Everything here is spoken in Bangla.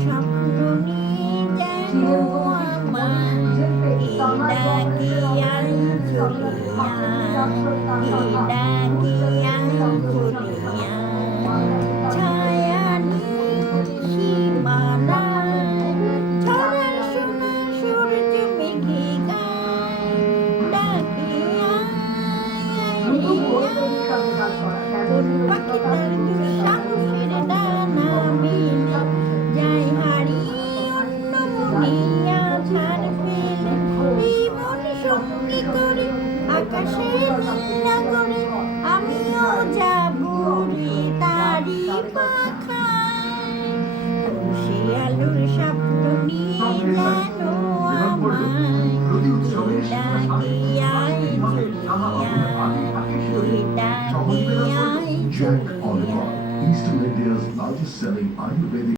স্বপ্ন নিয়ে যেন আমার ডাকিয়াই চলিয়া ডাকিয়াই চলিয়া ছায়া সীমানায় ঝড়ের সোনা সূর্য মেঘে গায় ডাকিয়াই কোন পাখি তার দুঃসাহসের ডানা মেলে যায় হারিয়ে অন্য মনিয়া ছাড় পেলে এই মন সঙ্গী করে আকাশে নীলা করে আমিও যাব রে তারি পাখায় সে আলোর স্বপ্ন নিয়ে যেন আমায় ডাকিয়াই চলিয়া ডাকিয়াই চলিয়া Eastern India's largest selling Ayurvedic